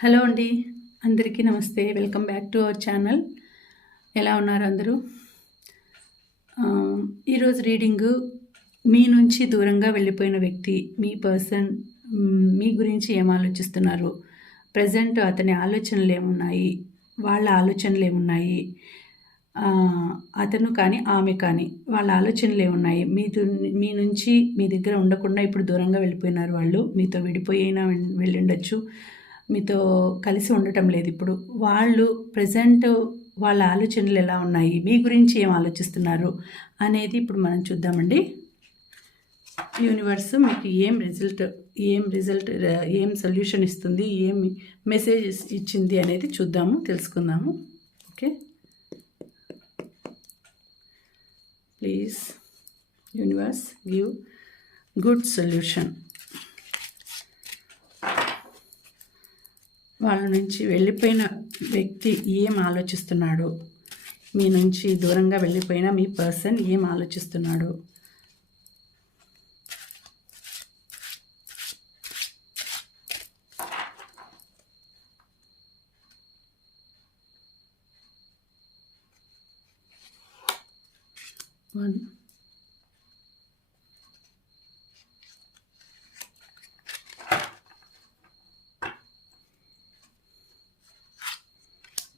Hello అండి. అందరికీ నమస్తే. Welcome back to our channel. ఎలా ఉన్నారు అందరూ? ఈరోజు రీడింగ్ మీ నుంచి దూరంగా వెళ్ళిపోయిన వ్యక్తి మీ పర్సన్ మీ గురించి ఏం ఆలోచిస్తున్నారు? ప్రజెంట్ అతని ఆలోచనలు ఏమున్నాయి? వాళ్ళ ఆలోచనలు ఏమున్నాయి? అతను కానీ ఆమె కానీ వాళ్ళ ఆలోచనలు ఏమున్నాయి? మీ మీ నుంచి మీ దగ్గర ఉండకుండా ఇప్పుడు దూరంగా వెళ్ళిపోయినారు వాళ్ళు. మీతో విడిపోయినా వెళ్ళిండొచ్చు. మీతో కలిసి ఉండటం లేదు. ఇప్పుడు వాళ్ళు ప్రజెంట్ వాళ్ళ ఆలోచనలు ఎలా ఉన్నాయి? మీ గురించి ఏం ఆలోచిస్తున్నారు? అనేది ఇప్పుడు మనం చూద్దామండి. యూనివర్స్ మీకు ఏం రిజల్ట్ ఏం రిజల్ట్ ఏం సొల్యూషన్ ఇస్తుంది? ఏం మెసేజ్ ఇచ్చింది అనేది చూద్దాము తెలుసుకుందాము. Okay please universe give good solution వాళ్ళ నుంచి వెళ్ళిపోయిన వ్యక్తి ఏం ఆలోచిస్తున్నాడు? మీ నుంచి దూరంగా వెళ్ళిపోయిన మీ పర్సన్ ఏం ఆలోచిస్తున్నాడు? One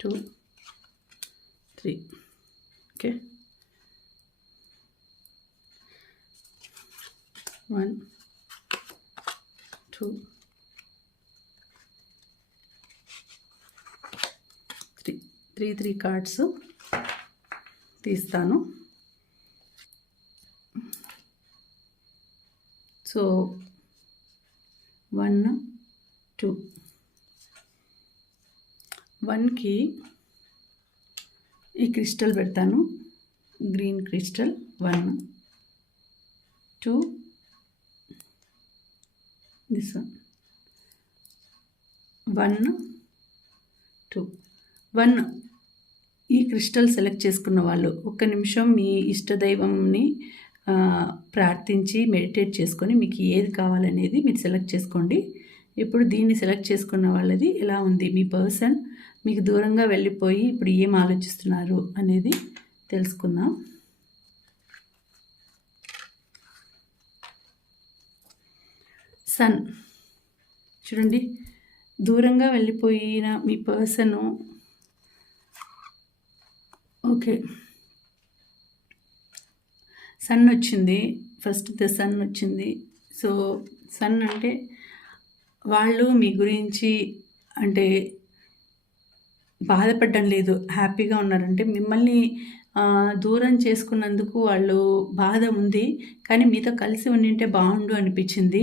two three okay one two three three cards తీస్తాను. So one two. వన్కి ఈ క్రిస్టల్ పెడతాను. Green crystal one two. This one. One two. One ఈ క్రిస్టల్ సెలెక్ట్ చేసుకున్న వాళ్ళు ఒక్క నిమిషం మీ ఇష్టదైవంని ప్రార్థించి మెడిటేట్ చేసుకొని మీకు ఏది కావాలనేది మీరు సెలెక్ట్ చేసుకోండి. ఇప్పుడు దీన్ని సెలెక్ట్ చేసుకున్న వాళ్ళది ఎలా ఉంది. మీ పర్సన్ మీకు దూరంగా వెళ్ళిపోయి ఇప్పుడు ఏం ఆలోచిస్తున్నారు అనేది తెలుసుకుందాం. సన్. చూడండి. దూరంగా వెళ్ళిపోయిన మీ పర్సను ఓకే. సన్ వచ్చింది. ఫస్ట్ ద సన్ వచ్చింది. సో సన్ అంటే వాళ్ళు మీ గురించి అంటే బాధపడడం లేదు హ్యాపీగా ఉన్నారంటే మిమ్మల్ని దూరం చేసుకున్నందుకు వాళ్ళు బాధ ఉంది. కానీ మీతో కలిసి ఉండింటే బాగుండు అనిపించింది.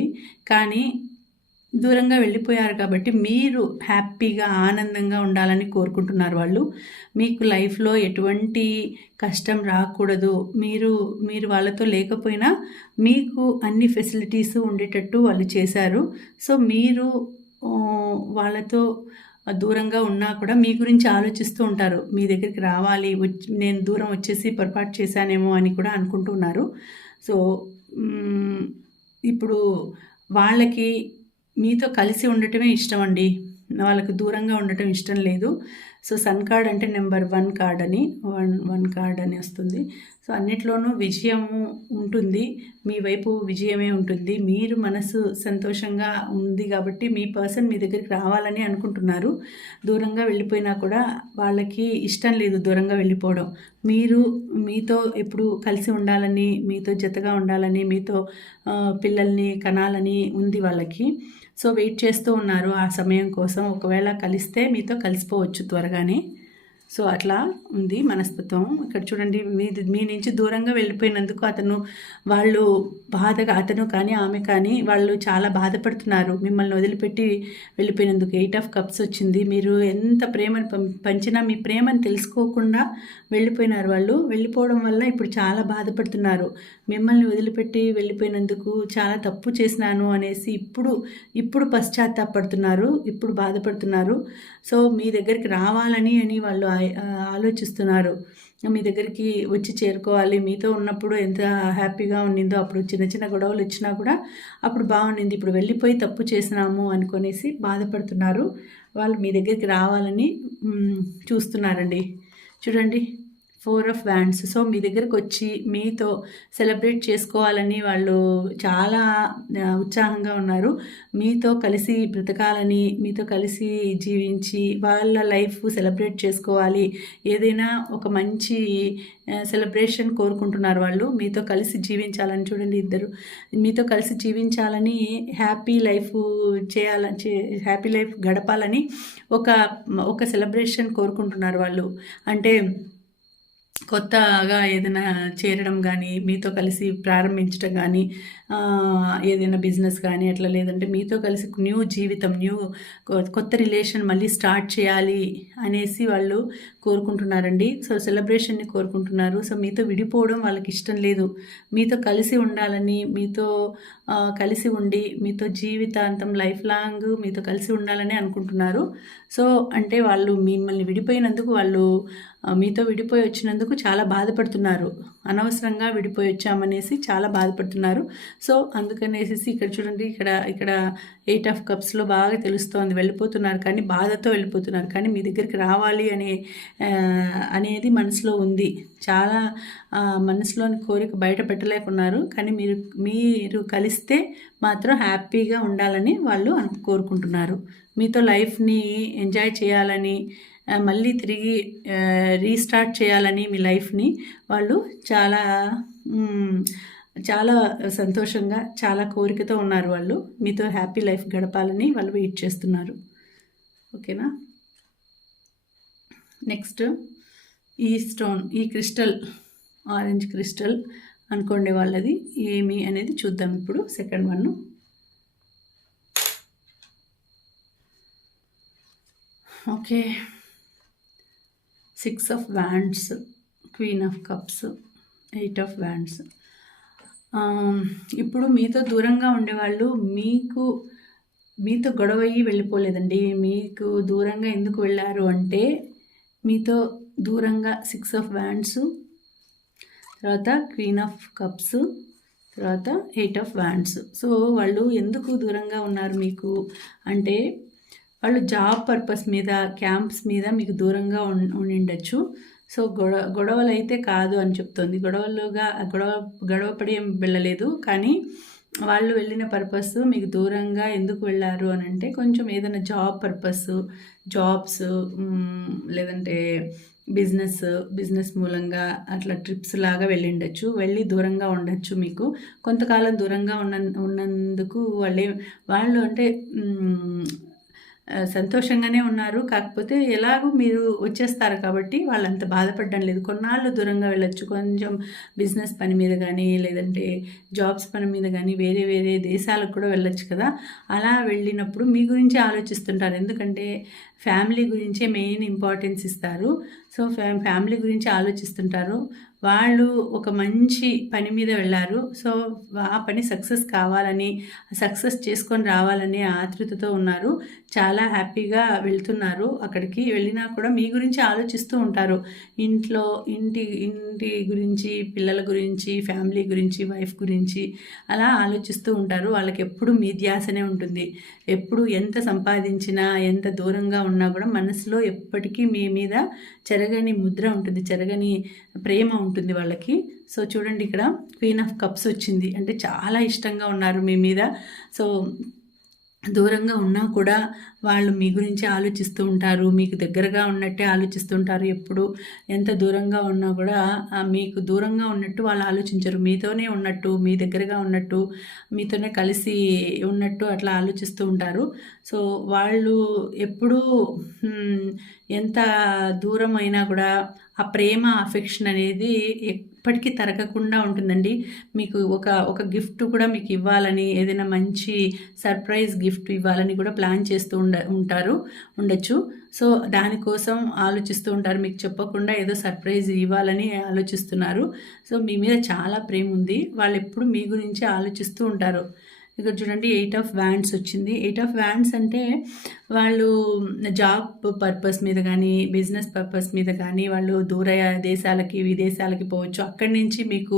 కానీ దూరంగా వెళ్ళిపోయారు కాబట్టి మీరు హ్యాపీగా ఆనందంగా ఉండాలని కోరుకుంటున్నారు వాళ్ళు. మీకు లైఫ్లో ఎటువంటి కష్టం రాకూడదు. మీరు మీరు వాళ్ళతో లేకపోయినా మీకు అన్ని ఫెసిలిటీస్ ఉండేటట్టు వాళ్ళు చేశారు. సో మీరు వాళ్ళతో దూరంగా ఉన్నా కూడా మీ గురించి ఆలోచిస్తూ ఉంటారు. మీ దగ్గరికి రావాలి వచ్చి నేను దూరం వచ్చేసి పొరపాటు చేశానేమో అని కూడా అనుకుంటున్నారు సో ఇప్పుడు వాళ్ళకి మీతో కలిసి ఉండటమే ఇష్టం అండి వాళ్ళకు దూరంగా ఉండటం ఇష్టం లేదు. సో సన్ కార్డ్ అంటే నెంబర్ వన్ కార్డ్ అని వన్ వన్ కార్డ్ అని వస్తుంది. సో అన్నిట్లోనూ విజయము ఉంటుంది. మీ వైపు విజయమే ఉంటుంది. మీరు మనసు సంతోషంగా ఉంది కాబట్టి మీ పర్సన్ మీ దగ్గరికి రావాలని అనుకుంటున్నారు. దూరంగా వెళ్ళిపోయినా కూడా వాళ్ళకి ఇష్టం లేదు దూరంగా వెళ్ళిపోవడం. మీరు మీతో ఎప్పుడు కలిసి ఉండాలని మీతో జతగా ఉండాలని మీతో పిల్లల్ని కనాలని ఉంది వాళ్ళకి. సో వెయిట్ చేస్తూ ఉన్నారు ఆ సమయం కోసం. ఒకవేళ కలిస్తే మీతో కలిసిపోవచ్చు త్వరగానే. సో అట్లా ఉంది మనస్తత్వం. ఇక్కడ చూడండి మీ మీ నుంచి దూరంగా వెళ్ళిపోయినందుకు అతను వాళ్ళు బాధగా అతను కానీ ఆమె కానీ వాళ్ళు చాలా బాధపడుతున్నారు. మిమ్మల్ని వదిలిపెట్టి వెళ్ళిపోయినందుకు ఎయిట్ ఆఫ్ కప్స్ వచ్చింది. మీరు ఎంత ప్రేమను పంచినా మీ ప్రేమను తెలుసుకోకుండా వెళ్ళిపోయినారు వాళ్ళు. వెళ్ళిపోవడం వల్ల ఇప్పుడు చాలా బాధపడుతున్నారు. మిమ్మల్ని వదిలిపెట్టి వెళ్ళిపోయినందుకు చాలా తప్పు చేసినాను అనేసి ఇప్పుడు ఇప్పుడు పశ్చాత్తాపడుతున్నారు. ఇప్పుడు బాధపడుతున్నారు. సో మీ దగ్గరికి రావాలని అని వాళ్ళు ఆ, ఆలోచిస్తున్నారు. మీ దగ్గరికి వచ్చి చేరుకోవాలి. మీతో ఉన్నప్పుడు ఎంత హ్యాపీగా ఉండిందో అప్పుడు చిన్న చిన్న గొడవలు వచ్చినా కూడా అప్పుడు బాగుండింది. ఇప్పుడు వెళ్ళిపోయి తప్పు చేసినాము అనుకునేసి బాధపడుతున్నారు. వాళ్ళు మీ దగ్గరికి రావాలని చూస్తున్నారండి. చూడండి. ఫోర్ ఆఫ్ వ్యాండ్స్ సో మీ దగ్గరకు వచ్చి మీతో సెలబ్రేట్ చేసుకోవాలని వాళ్ళు చాలా ఉత్సాహంగా ఉన్నారు. మీతో కలిసి బ్రతకాలని మీతో కలిసి జీవించి వాళ్ళ లైఫ్ సెలబ్రేట్ చేసుకోవాలి. ఏదైనా ఒక మంచి సెలబ్రేషన్ కోరుకుంటున్నారు వాళ్ళు. మీతో కలిసి జీవించాలని చూడండి ఇద్దరు. మీతో కలిసి జీవించాలని హ్యాపీ లైఫ్ చేయాలని హ్యాపీ లైఫ్ గడపాలని ఒక ఒక సెలబ్రేషన్ కోరుకుంటున్నారు వాళ్ళు. అంటే కొత్తగా ఏదైనా చేరడం కానీ మీతో కలిసి ప్రారంభించడం కానీ ఏదైనా బిజినెస్ కానీ అట్లా లేదంటే మీతో కలిసి న్యూ జీవితం న్యూ కొత్త రిలేషన్ మళ్ళీ స్టార్ట్ చేయాలి అనేసి వాళ్ళు కోరుకుంటున్నారండి. సో సెలబ్రేషన్ని కోరుకుంటున్నారు. సో మీతో విడిపోవడం వాళ్ళకి ఇష్టం లేదు. మీతో కలిసి ఉండాలని మీతో కలిసి ఉండి మీతో జీవితాంతం లైఫ్ లాంగ్ మీతో కలిసి ఉండాలని అనుకుంటున్నారు. సో అంటే వాళ్ళు మిమ్మల్ని విడిపోయినందుకు వాళ్ళు మీతో విడిపోయి వచ్చినందుకు చాలా బాధపడుతున్నారు. అనవసరంగా విడిపోయి వచ్చామనేసి చాలా బాధపడుతున్నారు. సో అందుకనేసి ఇక్కడ చూడండి ఇక్కడ ఇక్కడ ఎయిట్ ఆఫ్ కప్స్లో బాగా తెలుస్తోంది. వెళ్ళిపోతున్నారు కానీ బాధతో వెళ్ళిపోతున్నారు. కానీ మీ దగ్గరికి రావాలి అనే అనేది మనసులో ఉంది. చాలా మనసులోని కోరిక బయట పెట్టలేకున్నారు. కానీ మీరు మీరు కలిస్తే మాత్రం హ్యాపీగా ఉండాలని వాళ్ళు అను కోరుకుంటున్నారు మీతో లైఫ్ని ఎంజాయ్ చేయాలని మళ్ళీ తిరిగి రీస్టార్ట్ చేయాలని మీ లైఫ్ని వాళ్ళు చాలా చాలా సంతోషంగా చాలా కోరికతో ఉన్నారు వాళ్ళు. మీతో హ్యాపీ లైఫ్ గడపాలని వాళ్ళు వెయిట్ చేస్తున్నారు. ఓకేనా? నెక్స్ట్ ఈ స్టోన్ ఈ క్రిస్టల్ ఆరెంజ్ క్రిస్టల్ అనుకోండి వాళ్ళది. ఏమి అనేది చూద్దాం ఇప్పుడు second one. Okay. Six of wands queen of cups eight of wands. ఇప్పుడు మీతో దూరంగా ఉండేవాళ్ళు మీకు మీతో గొడవ అయ్యి వెళ్ళిపోలేదండి. మీకు దూరంగా ఎందుకు వెళ్ళారు అంటే మీతో దూరంగా సిక్స్ ఆఫ్ వ్యాండ్స్ తర్వాత క్వీన్ ఆఫ్ కప్స్ తర్వాత ఎయిట్ ఆఫ్ వ్యాండ్స్. సో వాళ్ళు ఎందుకు దూరంగా ఉన్నారు మీకు? అంటే వాళ్ళు జాబ్ పర్పస్ మీద క్యాంప్స్ మీద మీకు దూరంగా ఉం- ఉండిండొచ్చు. సో గొడవ గొడవలు అయితే కాదు అని చెప్తోంది. గొడవలుగా గొడవ గొడవ పడి ఏం వెళ్ళలేదు. కానీ వాళ్ళు వెళ్ళిన పర్పస్ మీకు దూరంగా ఎందుకు వెళ్ళారు అని అంటే కొంచెం ఏదైనా జాబ్ పర్పస్ జాబ్స్ లేదంటే బిజినెస్ బిజినెస్ మూలంగా అట్లా ట్రిప్స్ లాగా వెళ్ళిండొచ్చు. వెళ్ళి దూరంగా ఉండొచ్చు మీకు. కొంతకాలం దూరంగా ఉన్న ఉన్నందుకు వాళ్ళే వాళ్ళు అంటే సంతోషంగానే ఉన్నారు. కాకపోతే ఎలాగో మీరు వచ్చేస్తారు కాబట్టి వాళ్ళంత బాధపడడం లేదు. కొన్నాళ్ళు దూరంగా వెళ్ళొచ్చు. కొంచెం బిజినెస్ పని మీద కానీ లేదంటే జాబ్స్ పని మీద కానీ వేరే వేరే దేశాలకు కూడా వెళ్ళొచ్చు కదా. అలా వెళ్ళినప్పుడు మీ గురించి ఆలోచిస్తుంటారు. ఎందుకంటే ఫ్యామిలీ గురించే మెయిన్ ఇంపార్టెన్స్ ఇస్తారు. సో ఫ్యా ఫ్యామిలీ గురించి ఆలోచిస్తుంటారు. వాళ్ళు ఒక మంచి పని మీద వెళ్ళారు. సో ఆ పని సక్సెస్ కావాలని సక్సెస్ చేసుకొని రావాలని ఆతృతతో ఉన్నారు. చాలా హ్యాపీగా వెళ్తున్నారు. అక్కడికి వెళ్ళినా కూడా మీ గురించి ఆలోచిస్తూ ఉంటారు. ఇంట్లో ఇంటి ఇంటి గురించి పిల్లల గురించి ఫ్యామిలీ గురించి వైఫ్ గురించి అలా ఆలోచిస్తూ ఉంటారు. వాళ్ళకి ఎప్పుడు మీ ధ్యాసనే ఉంటుంది. ఎప్పుడు ఎంత సంపాదించినా ఎంత దూరంగా ఉన్నా కూడా మనసులో ఎప్పటికీ మీ మీద చెరగని ముద్ర ఉంటుంది చెరగని ప్రేమ ఉంటుంది వాళ్ళకి. సో చూడండి ఇక్కడ క్వీన్ ఆఫ్ కప్స్ వచ్చింది. అంటే చాలా ఇష్టంగా ఉన్నారు మీ మీద. సో దూరంగా ఉన్నా కూడా వాళ్ళు మీ గురించి ఆలోచిస్తూ ఉంటారు మీకు దగ్గరగా ఉన్నట్టే ఆలోచిస్తుంటారు. ఎప్పుడు ఎంత దూరంగా ఉన్నా కూడా మీకు దూరంగా ఉన్నట్టు వాళ్ళు ఆలోచించరు. మీతోనే ఉన్నట్టు మీ దగ్గరగా ఉన్నట్టు మీతోనే కలిసి ఉన్నట్టు అట్లా ఆలోచిస్తూ ఉంటారు. సో వాళ్ళు ఎప్పుడూ ఎంత దూరం అయినా కూడా ఆ ప్రేమ అఫెక్షన్ అనేది ఎప్పటికీ తరగకుండా ఉంటుందండి. మీకు ఒక ఒక గిఫ్ట్ కూడా మీకు ఇవ్వాలని ఏదైనా మంచి సర్ప్రైజ్ గిఫ్ట్ ఇవ్వాలని కూడా ప్లాన్ చేస్తూ ఉండ ఉంటారు ఉండొచ్చు. సో దానికోసం ఆలోచిస్తూ ఉంటారు. మీకు చెప్పకుండా ఏదో సర్ప్రైజ్ ఇవ్వాలని ఆలోచిస్తున్నారు. సో మీ మీద చాలా ప్రేమ ఉంది వాళ్ళు ఎప్పుడు మీ గురించి ఆలోచిస్తూ ఉంటారు. ఇక్కడ చూడండి ఎయిట్ ఆఫ్ వ్యాండ్స్ వచ్చింది. ఎయిట్ ఆఫ్ వ్యాండ్స్ అంటే వాళ్ళు జాబ్ పర్పస్ మీద కానీ బిజినెస్ పర్పస్ మీద కానీ వాళ్ళు దూర దేశాలకి విదేశాలకి పోవచ్చు. అక్కడి నుంచి మీకు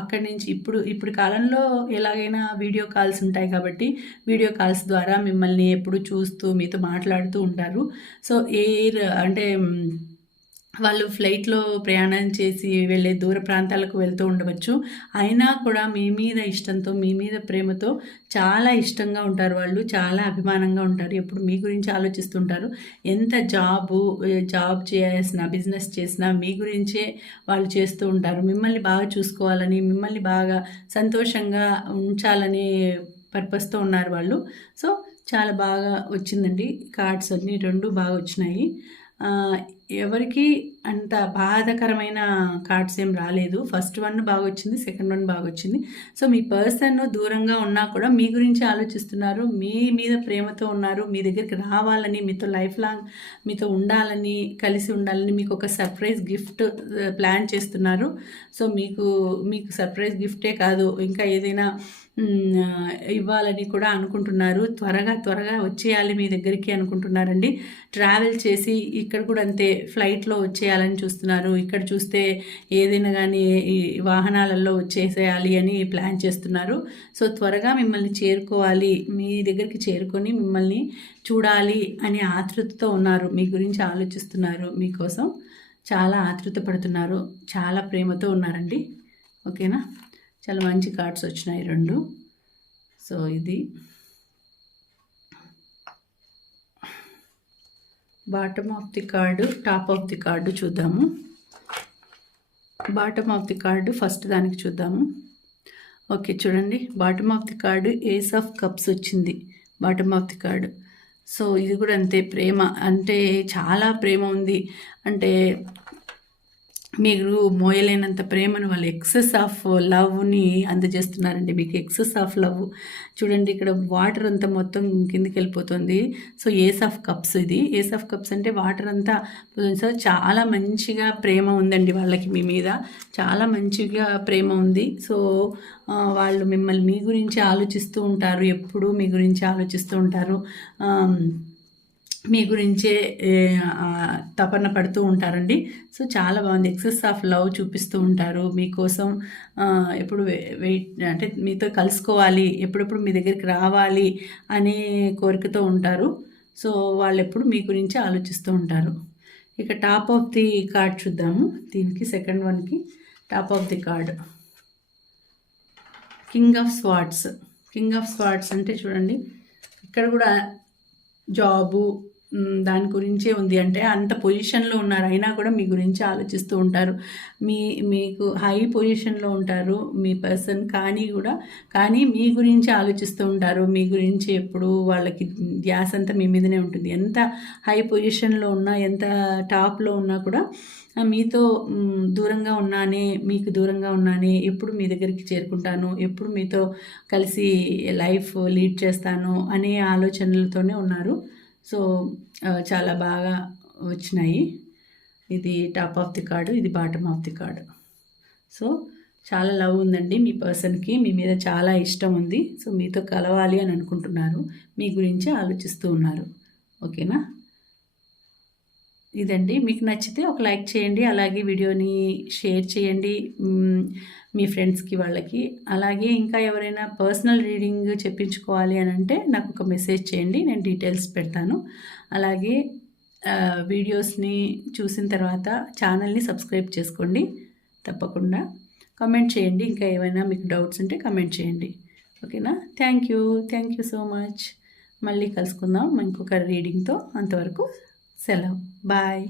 అక్కడి నుంచి ఇప్పుడు ఇప్పుడు కాలంలో ఎలాగైనా వీడియో కాల్స్ ఉంటాయి కాబట్టి వీడియో కాల్స్ ద్వారా మిమ్మల్ని ఎప్పుడు చూస్తూ మీతో మాట్లాడుతూ ఉంటారు. సో ఎయిర్ అంటే వాళ్ళు ఫ్లైట్లో ప్రయాణం చేసి వెళ్ళే దూర ప్రాంతాలకు వెళ్తూ ఉండవచ్చు. అయినా కూడా మీ మీద ఇష్టంతో మీ మీద ప్రేమతో చాలా ఇష్టంగా ఉంటారు వాళ్ళు చాలా అభిమానంగా ఉంటారు. ఎప్పుడు మీ గురించి ఆలోచిస్తుంటారు. ఎంత జాబు జాబ్ చేయాల్సిన బిజినెస్ చేసినా మీ గురించే వాళ్ళు చేస్తూ ఉంటారు. మిమ్మల్ని బాగా చూసుకోవాలని మిమ్మల్ని బాగా సంతోషంగా ఉంచాలని పర్పస్తో ఉన్నారు వాళ్ళు. సో చాలా బాగా వచ్చిందండి. కార్డ్స్ అన్నీ రెండు బాగా వచ్చినాయి. ఎవరికి అంత బాధాకరమైన కార్డ్స్ ఏం రాలేదు. ఫస్ట్ వన్ బాగా వచ్చింది సెకండ్ వన్ బాగా వచ్చింది సో మీ పర్సన్ దూరంగా ఉన్నా కూడా మీ గురించి ఆలోచిస్తున్నారు. మీ మీద ప్రేమతో ఉన్నారు. మీ దగ్గరికి రావాలని మీతో లైఫ్ లాంగ్ మీతో ఉండాలని కలిసి ఉండాలని మీకు ఒక సర్ప్రైజ్ గిఫ్ట్ ప్లాన్ చేస్తున్నారు. సో మీకు మీకు సర్ప్రైజ్ గిఫ్టే కాదు. ఇంకా ఏదైనా ఇవ్వాలని కూడా అనుకుంటున్నారు. త్వరగా త్వరగా వచ్చేయాలి మీ దగ్గరికి అనుకుంటున్నారండి. ట్రావెల్ చేసి ఇక్కడ కూడా అంతే ఫ్లైట్లో చేయాలని చూస్తున్నారు. ఇక్కడ చూస్తే ఏదైనా కానీ ఈ వాహనాలలో వచ్చేసేయాలి అని ప్లాన్ చేస్తున్నారు. సో త్వరగా మిమ్మల్ని చేరుకోవాలి మీ దగ్గరికి చేరుకొని మిమ్మల్ని చూడాలి అని ఆతృతతో ఉన్నారు. మీ గురించి ఆలోచిస్తున్నారు. మీకోసం చాలా ఆతృత పడుతున్నారు. చాలా ప్రేమతో ఉన్నారండి. ఓకేనా? చాలా మంచి కార్డ్స్ వచ్చినాయి రెండు. సో ఇది. Bottom of the card top of the card చూద్దాము. Bottom of the card first దానికి చూద్దాము. ఓకే చూడండి. Bottom of the card ace of cups వచ్చింది. Bottom of the card. So ఇది కూడా అంతే ప్రేమ. అంటే చాలా ప్రేమ ఉంది. అంటే మీరు మోయలేనంత ప్రేమను వాళ్ళు ఎక్సెస్ ఆఫ్ లవ్ని అందజేస్తున్నారండి. మీకు ఎక్సెస్ ఆఫ్ లవ్. చూడండి ఇక్కడ వాటర్ అంతా మొత్తం కిందికి వెళ్ళిపోతుంది. సో ఏస్ ఆఫ్ కప్స్ ఇది. ఏస్ ఆఫ్ కప్స్ అంటే వాటర్ అంతా సో చాలా మంచిగా ప్రేమ ఉందండి వాళ్ళకి మీ మీద. చాలా మంచిగా ప్రేమ ఉంది. సో వాళ్ళు మిమ్మల్ని మీ గురించి ఆలోచిస్తూ ఉంటారు. ఎప్పుడూ మీ గురించి ఆలోచిస్తూ ఉంటారు. మీ గురించే తపన పడుతూ ఉంటారండి. సో చాలా బాగుంది. ఎక్సెస్ ఆఫ్ లవ్ చూపిస్తూ ఉంటారు. మీకోసం ఎప్పుడు వెయిట్ అంటే మీతో కలుసుకోవాలి ఎప్పుడెప్పుడు మీ దగ్గరికి రావాలి అనే కోరికతో ఉంటారు. సో వాళ్ళు ఎప్పుడు మీ గురించి ఆలోచిస్తూ ఉంటారు. ఇక టాప్ ఆఫ్ ది కార్డ్ చూద్దాము. దీనికి సెకండ్ వన్కి top of the card. King of swords king of swords అంటే చూడండి ఇక్కడ కూడా జాబు దాని గురించే ఉంది. అంటే అంత పొజిషన్లో ఉన్నారు. అయినా కూడా మీ గురించి ఆలోచిస్తూ ఉంటారు. మీ మీకు హై పొజిషన్లో ఉంటారు మీ పర్సన్ కానీ కూడా కానీ మీ గురించి ఆలోచిస్తూ ఉంటారు. మీ గురించి ఎప్పుడు వాళ్ళకి గ్యాస్ అంతా మీ మీదనే ఉంటుంది. ఎంత హై పొజిషన్లో ఉన్నా ఎంత టాప్లో ఉన్నా కూడా మీతో దూరంగా ఉన్నానే మీకు దూరంగా ఉన్నానే ఎప్పుడు మీ దగ్గరికి చేరుకుంటాను ఎప్పుడు మీతో కలిసి లైఫ్ లీడ్ చేస్తాను అనే ఆలోచనలతోనే ఉన్నారు. సో చాలా బాగా వచ్చినాయి. ఇది టాప్ ఆఫ్ ది కార్డు ఇది bottom of the card. So చాలా లవ్ ఉందండి మీ పర్సన్కి మీ మీద చాలా ఇష్టం ఉంది. సో మీతో కలవాలి అని అనుకుంటున్నారు. మీ గురించి ఆలోచిస్తూ ఉన్నారు. ఓకేనా? ఇదండి. మీకు నచ్చితే ఒక లైక్ చేయండి. అలాగే వీడియోని షేర్ చేయండి. మీ ఫ్రెండ్స్కి వాళ్ళకి. అలాగే ఇంకా ఎవరైనా పర్సనల్ రీడింగ్ చెప్పించుకోవాలి అని అంటే నాకు ఒక మెసేజ్ చేయండి నేను డీటెయిల్స్ పెడతాను. అలాగే వీడియోస్ని చూసిన తర్వాత ఛానల్ని సబ్స్క్రైబ్ చేసుకోండి తప్పకుండా. కమెంట్ చేయండి ఇంకా ఏమైనా మీకు డౌట్స్ ఉంటే కమెంట్ చేయండి. ఓకేనా? Thank you. Thank you so much. మళ్ళీ కలుసుకుందాం ఇంకొక రీడింగ్తో. అంతవరకు సెలవు. బాయ్.